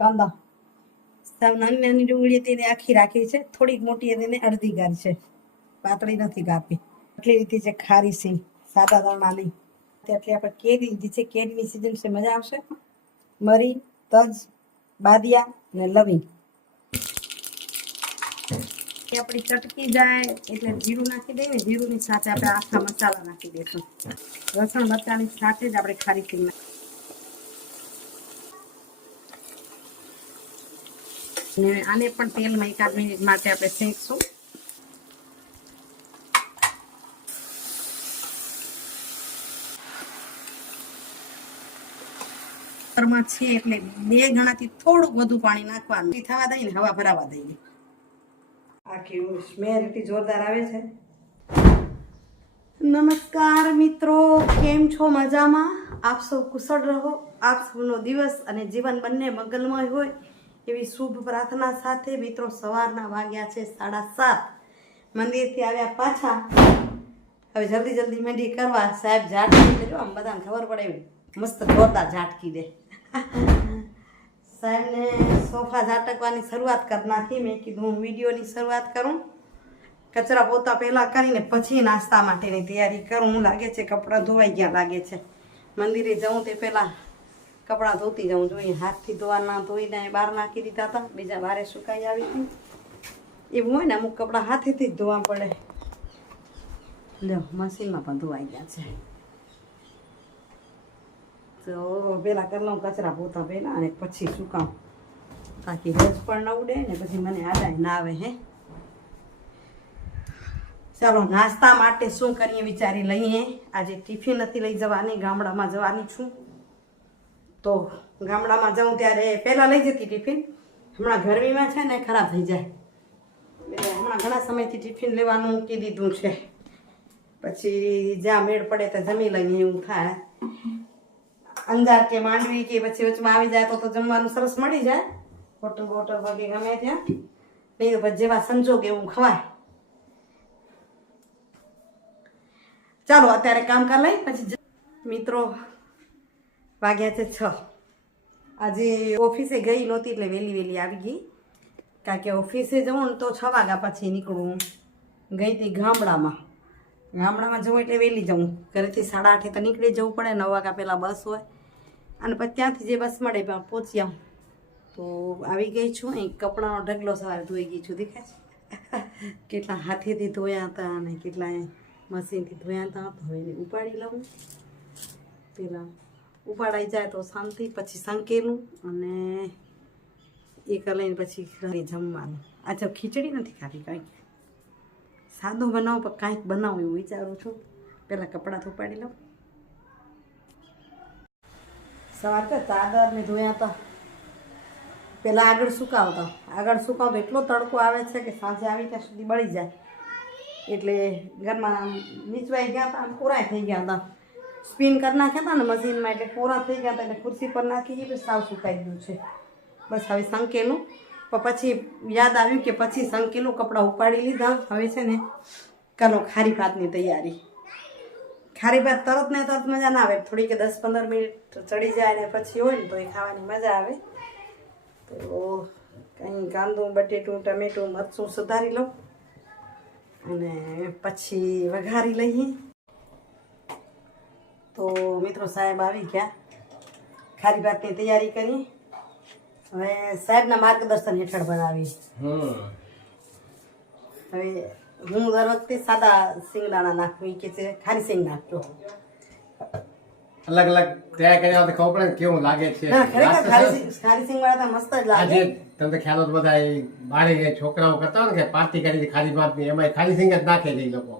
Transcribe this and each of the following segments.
કાંદા સાવ નાની નાની ડુંગળી તેને આખી રાખી છે, થોડીક મોટી તેને અડધી ગાર છે, પાતળી નથી કાપી. આટલી રીતે છે ખારી સિંગ, સાદા દાણાની. ત્યાંથી આપણે કેરી લીધી છે, કેરીની સિઝન છે, મજા આવશે. મરી, તજ, બાદિયા અને લવિંગ. આપણી ચટકી જાય એટલે જીરું નાખી દઈએ ને, જીરુંની સાથે આપણે આખા મસાલા નાખી દઈશું. લસણ મરચાંની સાથે જ આપણે ખારી સિંગ નાખી, આને પણ તેલમાં 1 મિનિટ માટે આપણે શેકશું. છે એટલે 2 ગણાથી થોડુંક વધુ પાણી નાખવાનું, થવા દઈએ ને હવા ભરાવા દઈએ. આખી સ્મેલ એટલી જોરદાર આવે છે. નમસ્કાર મિત્રો, કેમ છો? મજામાં? આપ સૌ કુશળ રહો, આપ સૌનો દિવસ અને જીવન બંને મંગલમય હોય એવી શુભ પ્રાર્થના સાથે મિત્રો સવારના વાગ્યા છે 7:30. મંદિરથી આવ્યા પાછા, હવે જલ્દી મેંડી કરવા. સાહેબ ઝાટકી દે, આમ બધાને ખબર પડે એવી મસ્ત જોરદાર ઝાટકી દે. સાહેબને સોફા ઝાટકવાની શરૂઆત કરી નાખી. મેં કીધું હું વિડીયોની શરૂઆત કરું, કચરા પોતા પહેલાં કરીને પછી નાસ્તા માટેની તૈયારી કરું. લાગે છે કપડાં ધોવાઈ ગયા લાગે છે. મંદિરે જવું તે પહેલાં કપડાં ધોતી જવું જોઈએ. હાથથી ધોવાના ધોઈને બહાર નાખી દીધા હતા, બીજા બારે સુકાઈ આવી હતી. એવું હોય ને, અમુક કપડાં હાથેથી જ ધોવા પડે. લ્યો, મશીનમાં પણ ધોવાઈ ગયા છે. તો પહેલાં કરી લઉં કચરા પોતા પહેલાં અને પછી સુકાવું, તાકી રોજ પણ ન ઉડે ને પછી મને આડાય ના આવે. હે, ચાલો નાસ્તા માટે શું કરીએ વિચારી લઈએ. આજે ટિફિન નથી લઈ જવાની, ગામડામાં જવાની છું. તો ગામડામાં જાઉં ત્યારે પહેલાં લઈ જતી ટિફિન. હમણાં ગરમીમાં છે ને ખરાબ થઈ જાય, એટલે હમણાં ઘણા સમયથી ટિફિન લેવાનું મૂકી દીધું છે. પછી જ્યાં મેળ પડે તો જમી લઈએ એવું થાય. અંજાર કે માંડવી કે પછી વચમાં આવી જાય તો જમવાનું સરસ મળી જાય, હોટલ વગે ગમે ત્યાં. નહીં તો પછી જેવા સંજોગ એવું ખવાય. ચાલો અત્યારે કામ કરી લઈ પછી. મિત્રો વાગ્યા છે 6. આજે ઓફિસે ગઈ નહોતી એટલે વહેલી આવી ગઈ, કારણ કે ઓફિસે જવું ને તો 6 વાગ્યા પછી નીકળવું. ગઈ હતી ગામડામાં જવું એટલે વહેલી જવું. ઘરેથી 8:30 તો નીકળી જવું પડે, 9 વાગ્યા પહેલાં બસ હોય, અને પછી ત્યાંથી જે બસ મળે ત્યાં પહોંચી આવું. તો આવી ગઈ છું. અહીં કપડાનો ઢગલો સવારે ધોઈ ગઈ છું, દેખાય છે. કેટલા હાથેથી ધોયા હતા અને કેટલા મશીનથી ધોયા હતા. તો હવે ઉપાડી લઉં. પહેલાં ઉપાડાઈ જાય તો શાંતિ, પછી સંકેલું અને એ લઈને પછી ઘરે જમવાનું. આજે ખીચડી નથી ખાધી, કાંઈક સાદું બનાવું પણ કાંઈક બનાવું એવું વિચારું છું. પહેલાં કપડાં તો ઉપાડી લઉં. સવાર તો ચાદર ને ધોયા હતા. પહેલાં આગળ સુકાવતો એટલો તડકો આવે છે કે સાંજે આવી ત્યાં સુધી બળી જાય. એટલે ઘરમાં નીચવાઈ ગયા હતા, કોરા થઈ ગયા હતા. સ્પિન કરી નાખ્યા હતા ને મશીનમાં, એટલે કોરા થઈ ગયા હતા. એટલે ખુરશી પર નાખી ગઈ, સાવ સુકાઈ ગયું છે. બસ હવે સંકેલું. પણ પછી યાદ આવ્યું કે પછી સંકેલું, કપડાં ઉપાડી લીધા. હવે છે ને કરો ખારી ભાતની તૈયારી. ખારી ભાત તરત ને તરત મજા ના આવે, થોડીક 10-15 મિનિટ ચડી જાય ને પછી હોય ને તો એ ખાવાની મજા આવે. તો કંઈ કાંદું, બટેટું, ટમેટું, મરચું સુધારી લઉં અને પછી વઘારી લઈએ. તો મિત્રો સાહેબ આવી ગયા, ખારી ભાતની તૈયારી કરી. હવે સાહેબના માર્ગદર્શન હેઠળ બનાવી. હવે હું દર વખતે સાદા સિંગદાણા નાખું, કે છે ખારી સિંગ નાખજો. અલગ તૈયાર કર્યા તો ખબર પડે કેવું લાગે છે. ખરેખર ખારી સિંગ વાળા મસ્ત જ લાગે. તમને ખ્યાલ હોય બધા બારે છોકરાઓ કરતા હોય ને કે પાર્ટી કરી ખારી ભાત ની, એમાં ખારી સિંગ જ નાખે છે એ લોકો.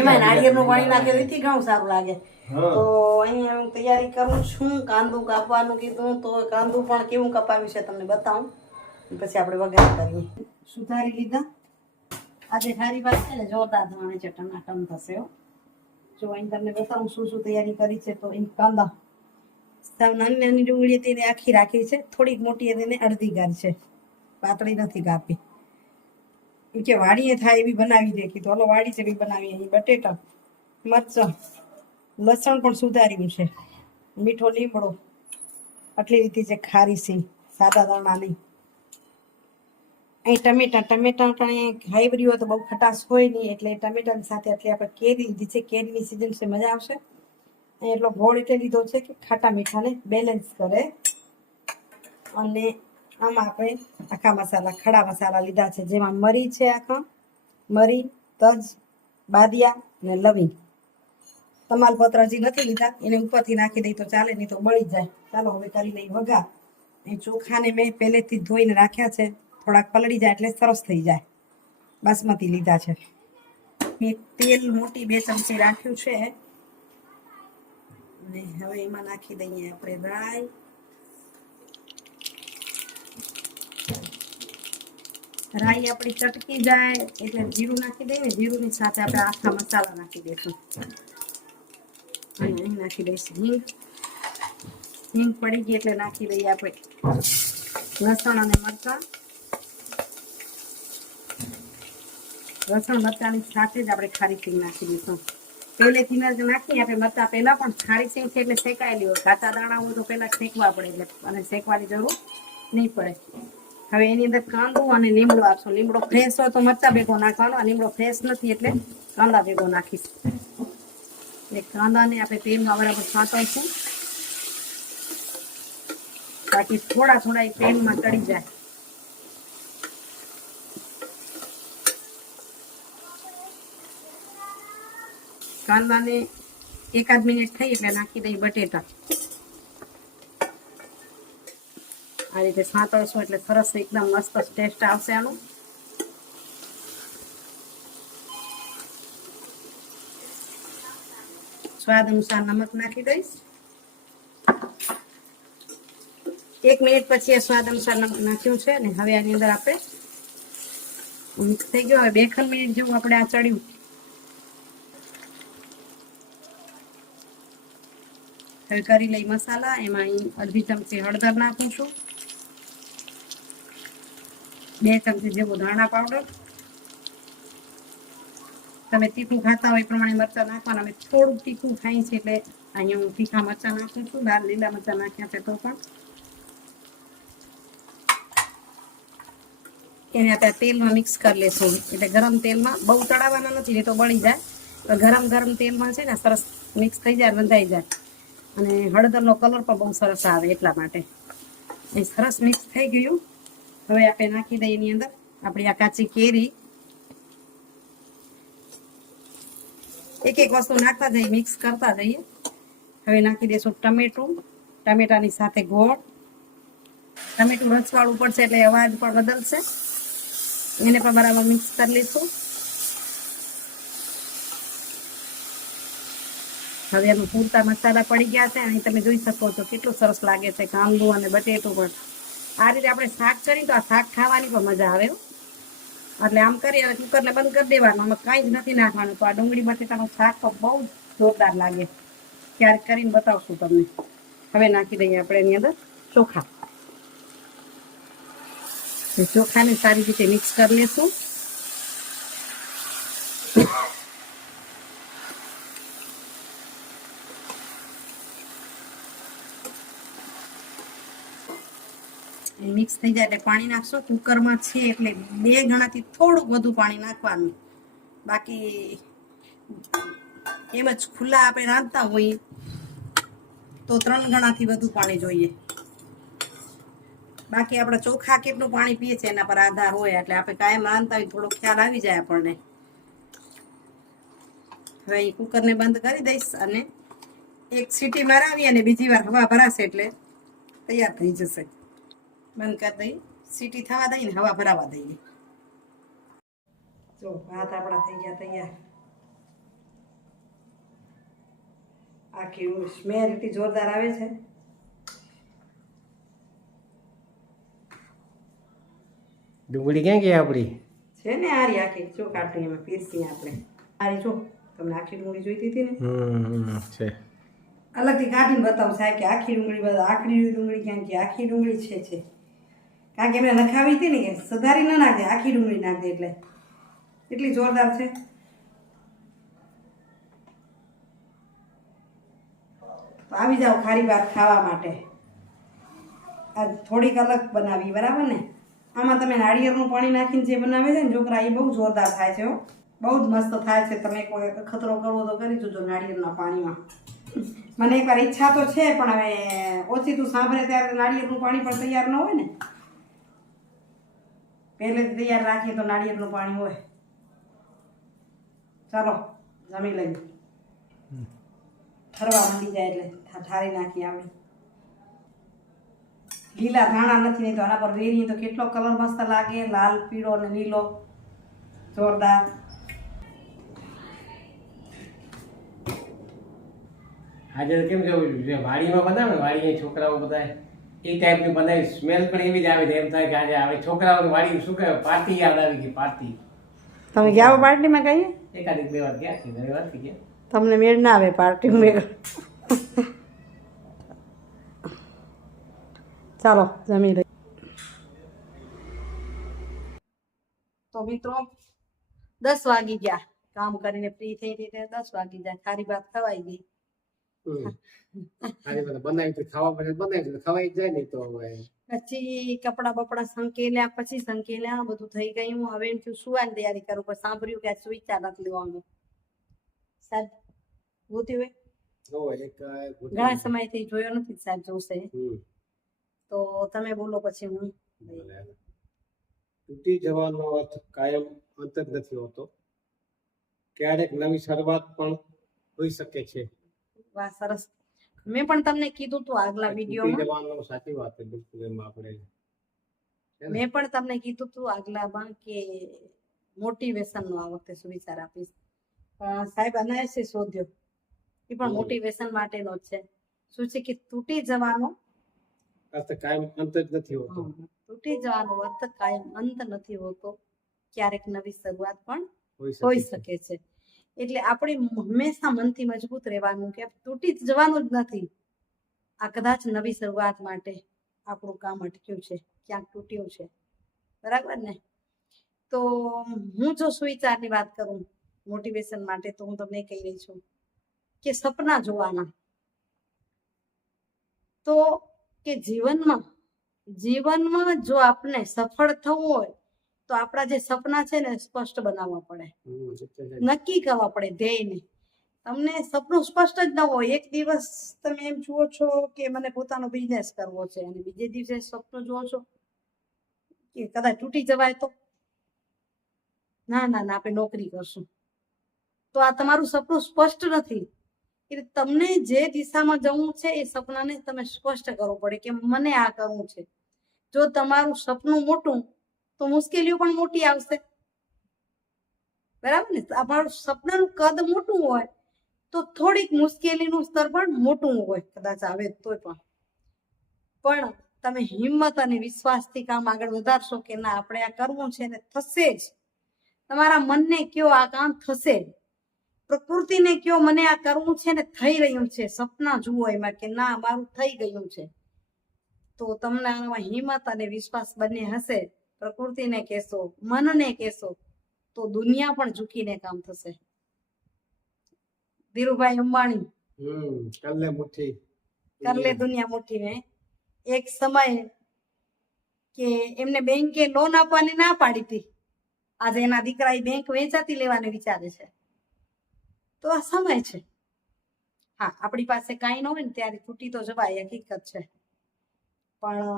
એમાં નાળિયેરનું પાણી નાખેલું થી ઘણું સારું લાગે. તો અહીંયા હું તૈયારી કરું છું. કાંદું કાપવાનું કીધું, તો કાંદું પણ કેવું કપાવ્યું છે તમને બતાવું, પછી આપણે વઘાર કરીએ. સુધારી લીધા. આજે ખારી ભાત છે ને જોરદાર થવાની છે, ટનાટન થશે. જો અહીં તમને બતાવું શું તૈયારી કરી છે. તો અહીં કાંદા સાવ નાની નાની ડુંગળી તેને આખી રાખી છે, થોડીક મોટી તેને અડધી ગાર છે, પાતળી નથી કાપી. કે વાડીએ થાય એવી બનાવી દે, કીધું હલો વાડી જેવી બનાવી. અહીં બટેટા, મરચાં, લસણ પણ સુધાર્યું છે, મીઠો લીમડો. આટલી રીતે છે ખારી સિંગ, સાદા દાણા નહીં. અહીં ટમેટા પણ અહીંયા હાઈબ્રિડ હોય તો બહુ ખટાશ હોય નહીં, એટલે ટમેટાની સાથે એટલે આપણે કેરી લીધી છે. કેરીની સિઝન છે, મજા આવશે. અહીં એટલો ગોળ એટલે લીધો છે કે ખાટા મીઠાને બેલેન્સ કરે. અને આમાં આપણે આખા મસાલા, ખડા મસાલા લીધા છે, જેમાં મરી છે, આખા મરી, તજ, બાદિયા અને લવિંગ. તમાલપત્ર હજી નથી લીધા, એને ઉપરથી નાખી દઈ તો ચાલે, નહીં તો બળી જાય. ચાલો હવે કરી લઈ વઘાર. એ ચોખાને મેં પહેલેથી ધોઈને રાખ્યા છે, થોડાક પલળી જાય એટલે સરસ થઈ જાય. બાસમતી લીધા છે. મેં તેલ મોટી 2 ચમચી રાખ્યું છે. અને હવે એમાં નાખી દઈએ આપણે રાઈ. રાઈ આપણી ચટકી જાય એટલે જીરું નાખી દઈએ. જીરુંની સાથે આપણે આખા મસાલા નાખી દઈશું. અને અહીં નાખી દઈશું હિંગ. હિંગ પડી ગઈ એટલે નાખી દઈએ આપણે લસણ અને મરચાં. લસણ મરચાંની સાથે જ આપણે ખારી સિંગ નાખી દઈશું. પહેલેથી જ નાખીએ આપણે મરચાં પહેલાં, પણ ખારી સિંગ છે એટલે શેકાયેલી હોય. કાચા દાણા હોય તો પહેલાં શેકવા પડે, એટલે અને શેકવાની જરૂર નહીં પડે. હવે એની અંદર કાંદો અને લીમડો આપશો. લીમડો ફ્રેશ હોય તો મરચાં ભેગો નાખવાનો, આ લીમડો ફ્રેશ નથી એટલે કાંદા ભેગો નાખીશ. એટલે કાંદાને આપણે તેલમાં બરાબર સાંતળશું, બાકી થોડા એ તેલમાં ચડી જાય. કાંદાને 1 મિનિટ થઈ એટલે નાખી દઈ બટેટા. આ રીતે સાંતળશું એટલે સરસ એકદમ મસ્ત ટેસ્ટ આવશે આનું. સ્વાદ અનુસાર નમક નાખી દઈશ. 1 મિનિટ પછી આ સ્વાદ અનુસાર નમક નાખ્યું છે. અને હવે આની અંદર આપણે મિક્સ થઈ ગયો. હવે 2 મિનિટ જેવું આપણે આ ચડ્યું. હવે કરી લઈ મસાલા. એમાં અહીં 1/2 ચમચી હળદર નાખું છું, 2 ચમચી જેવો ધાણા પાવડર. તમે તીખું ખાતા હોય એ પ્રમાણે મરચાં નાખવાના. અમે થોડુંક તીખું ખાઈ છે એટલે અહીંયા હું તીખા મરચાં નાખું છું. લાલ લીલા મરચાં નાખ્યા છે તો પણ. એને આપણે તેલમાં મિક્સ કરી લેશું. એટલે ગરમ તેલમાં, બહુ તળાવવાના નથી, નહીં તો બળી જાય. ગરમ તેલમાં છે ને સરસ મિક્સ થઈ જાય, બંધાઈ જાય. અને હળદરનો કલર પણ બહુ સરસ આવે એટલા માટે. એ સરસ મિક્સ થઈ ગયું. હવે આપણે નાખી દઈએ એની અંદર આપણી આ કાચી કેરી. એક વસ્તુ નાખતા જઈએ, મિક્સ કરતા જઈએ. હવે નાખી દઈશું ટમેટું. ટમેટાની સાથે ગોળ. ટમેટું રસવાળું પડશે એટલે અવાજ પણ બદલશે. એને પણ બરાબર મિક્સ કરી લઈશું. હવે એમાં પૂરતા મસાલા પડી ગયા છે. અહીં તમે જોઈ શકો છો કેટલું સરસ લાગે છે કાંદો અને બટેટું પણ. આ રીતે આપણે શાક કરીએ તો આ શાક ખાવાની પણ મજા આવે. એટલે આમ કરી હવે કુકરને બંધ કરી દેવાનું. આમાં કાંઈ જ નથી નાખવાનું. તો આ ડુંગળી બટેટાનું શાક તો બહુ જોરદાર લાગે. ક્યારેક કરીને બતાવશું તમને. હવે નાખી દઈએ આપણે એની અંદર ચોખા. ચોખાને સારી રીતે મિક્સ કરી લેશું. મિક્સ થઈ જાય એટલે પાણી નાખશું. કુકરમાં છે એટલે 2 ગણાથી થોડુંક વધુ પાણી નાખવાનું. બાકી એમ જ ખુલ્લા આપણે રાંધતા હોઈએ તો 3 ગણાથી વધુ પાણી જોઈએ. બાકી આપણે ચોખા કેટલું પાણી પીએ છે એના પર આધાર હોય. એટલે આપણે કાયમ રાંધતા હોય થોડો ખ્યાલ આવી જાય આપણને. હવે એ કુકરને બંધ કરી દઈશ અને 1 સીટી મરાવી અને બીજી વાર હવા ભરાશે એટલે તૈયાર થઈ જશે. બંધ કરી દઈ, સીટી થવા દઈએ ને હવા ભરાવા દઈએ. જો ભાત આપણા થઈ ગયા તૈયાર. આખી સ્મેલ એટલી જોરદાર આવે છે. ડુંગળી ક્યાં ગઈ આપણી? છે ને આરી આખી જો કાઢી એમાં પીરસી આપણે. આરી જો તમને આખી ડુંગળી જોઈતી હતી ને છે. અલગથી કાઢીને બતાવું સાહેબ કે આખી ડુંગળી, આખી ડુંગળી ક્યાં કે આખી ડુંગળી છે. કારણ કે એમને નખાવી હતી ને કે સધારી ન નાખે, આખી ડુંગળી નાખે એટલે એટલી જોરદાર છે. આવી જાઓ ખારી ભાત ખાવા માટે. આ થોડીક અલગ બનાવી, બરાબર ને? આમાં તમે નાળિયેરનું પાણી નાખીને જે બનાવે છે ને છોકરા, એ બહુ જોરદાર થાય છે હો, બહુ જ મસ્ત થાય છે. તમે કોઈ ખતરો કરવો તો કરી જોજો નાળિયેરના પાણીમાં. મને એકવાર ઈચ્છા તો છે, પણ હવે ઓછી તું સાંભળે ત્યારે નાળિયેરનું પાણી પણ તૈયાર ન હોય ને, પહેલેથી તૈયાર રાખીએ તો નાળિયેરનું પાણી હોય. ચાલો જમી લઈએ, ઠરવા માંડી જાય એટલે ઠારી નાખીએ આપણે. લીલા ધાણા નથી, નહીં તો આના પર વેરી તો કેટલો કલર મસ્ત લાગે, લાલ, પીળો અને લીલો, જોરદાર. આજે તો કેમ કેવું જે વાડીમાં બનાવે ને, વાડીએ છોકરાઓ બધા એ ટાઈપની બનાવી, સ્મેલ પણ એવી જ આવે છે. એમ થાય કે આજે આવે છોકરાઓની વાડી શું કહેવાય, પાર્ટી યાદ આવી ગઈ. પાર્ટી તમે ગયા હો પાર્ટીમાં? કહીએ એકાદ બે વાર ગયા છે, ઘણી વાર થઈ ગયા. તમને મેળ ના આવે પાર્ટી મેળ. ચાલો જમી લઈએ. તો મિત્રો 10 વાગી ગયા, કામ કરીને ફ્રી થઈ હતી ત્યારે 10 વાગી જાય. ખારી ભાત ખવાઈ ગઈ. આજે બધા બનાવી તો ખાવા પડે, બનાવી તો ખવાઈ જ જાય ને. તો હવે પછી કપડા બપડા સંકેલ્યા, પછી સંકેલ્યા, બધું થઈ ગયું. હવે એમ થયું સુવાની તૈયારી કરું, પણ સાંભળ્યું કે આ સુવિચાર નથી લેવાનું. સાહેબ ગોત્યું હોય, એક ઘણા સમયથી જોયો નથી, સાહેબ જોશે તો તમે બોલો પછી હું. તૂટી જવાનો અર્થ કાયમ અંત જ નથી હોતો, ક્યારેક નવી શરૂઆત પણ હોઈ શકે છે. વાહ, સરસ. મેં પણ તમને કીધું તું આગલા વિડીયોમાં, સાચી વાત છે. બિલકુલ એમ આપણે મેં પણ તમને કીધું તું આગલામાં કે મોટિવેશન નો આ વખતે સુવિચાર આપીશ. સાહેબ અનાયાસે શોધ્યો, એ પણ મોટિવેશન માટેનો જ છે. શું છે કે તૂટી જવાનો અર્થ કાયમ અંત જ નથી હોતો. તૂટી જવાનો અર્થ કાયમ અંત નથી હોતો, ક્યારેક નવી શરૂઆત પણ હોઈ શકે છે. એટલે આપણે હંમેશા મનથી મજબૂત રહેવાનું કે તૂટી જવાનું જ નથી. આ કદાચ નવી શરૂઆત માટે આપણું કામ અટક્યું છે, ક્યાંક તૂટ્યું છે, બરાબર ને? તો હું જો સુવિચારની વાત કરું મોટિવેશન માટે, તો હું તમને કહી રહી છું કે સપના જોવાના. તો કે જીવનમાં જો આપણે સફળ થવું હોય તો આપણા જે સપના છે ને સ્પષ્ટ બનાવવા પડે, નક્કી કરવા પડે ધ્યેયને. તમને સપનું સ્પષ્ટ જ ન હોય, એક દિવસ તમે એમ જુઓ છો કે મને પોતાનો બિઝનેસ કરવો છે, અને બીજે દિવસે સપનું જુઓ છો કે કદાચ તૂટી જવાય તો ના આપણે નોકરી કરશું, તો આ તમારું સપનું સ્પષ્ટ નથી. એટલે તમને જે દિશામાં જવું છે એ સપનાને તમે સ્પષ્ટ કરવું પડે કે મને આ કરવું છે. જો તમારું સપનું મોટું તો મુશ્કેલીઓ પણ મોટી આવશે, બરાબર ને? તમારું સપનાનું કદ મોટું હોય તો થોડીક મુશ્કેલીનું સ્તર પણ મોટું હોય, કદાચ આવે તોય પણ તમે હિંમત અને વિશ્વાસથી કામ આગળ વધારશો કે ના આપણે આ કરવું છે ને થશે જ. તમારા મનને કયો આ કામ થશે, પ્રકૃતિને કયો મને આ કરવું છે ને થઈ રહ્યું છે. સપના જુઓ એમાં કે ના મારું થઈ ગયું છે, તો તમને આમાં હિંમત અને વિશ્વાસ બંને હશે. પ્રકૃતિને કહેશો, મનને કહેશો, તો દુનિયા પણ ઝૂકીને કામ થશે. ધીરુભાઈ અંબાણી કર લે દુનિયા મુઠ્ઠી में, એક સમય કે એમને બેંકે લોન આપવાની ના પાડી હતી, આજે એના દીકરા એ બેંક વેચાતી લેવાને વિચારે છે. તો આ સમય છે. હા, આપણી પાસે કાંઈ ન હોય ને ત્યારે તૂટી તો જવાય, હકીકત છે. પણ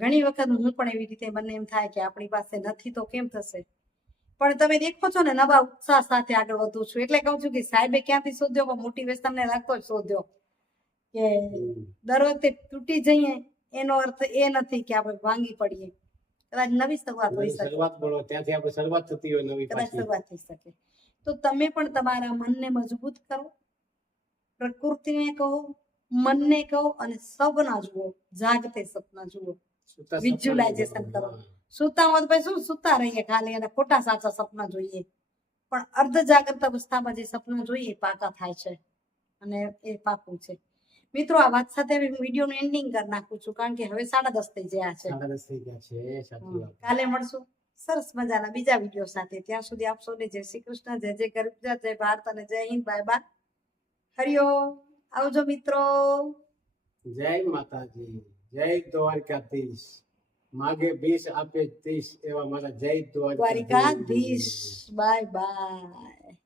ઘણી વખત હું પણ એવી રીતે મને એમ થાય કે આપણી પાસે નથી તો કેમ થશે. પણ તમે દેખો છો ને નવા ઉત્સાહ સાથે આગળ વધુ છું. એટલે કહું છું કે સાહેબે ક્યાંથી શોધ્યો, પણ મોટિવેશન ને રાખતો જ શોધ્યો. કે દર વખતે તૂટી જઈએ એનો અર્થ એ નથી કે આપણે ભાંગી પડીએ, કદાચ નવી શરૂઆત હોઈ શકે, ત્યાંથી આપણે શરૂઆત થતી હોય નવી, કદાચ શરૂઆત થઈ શકે. તો તમે પણ તમારા મનને મજબૂત કરો, પ્રકૃતિને કહો, મનને કહો, અને સપના જુઓ, જાગતે સપના જુઓ, વિઝ્યુલાઇઝેશન કરો. સુતા હોય તો શું સુતા રહીએ ખાલી અને ખોટા સાચા સપના જોઈએ, પણ અર્ધ જાગ્રત અવસ્થામાં જે સપના જોઈએ એ પાકા થાય છે, અને એ પાકું છે. મિત્રો, આ વાત સાથે હવે હું વિડીયોનું એન્ડિંગ કરી નાખું છું, કારણ કે હવે 10:30 થઈ ગયા છે. કાલે મળશું સરસ મજાના બીજા વિડીયો સાથે. ત્યાં સુધી આપ સૌને જય શ્રી કૃષ્ણ, જય જય ગરવી ગુજરાત, જય ભારત અને જય હિન્દ. Bye bye, Hariom. આવજો મિત્રો. જય માતાજી. જય દ્વારકાધીશ. માગે 20 આપે 30 એવા મારા જય દ્વારકાધીશ. દ્વારિકાધીશ. Bye bye.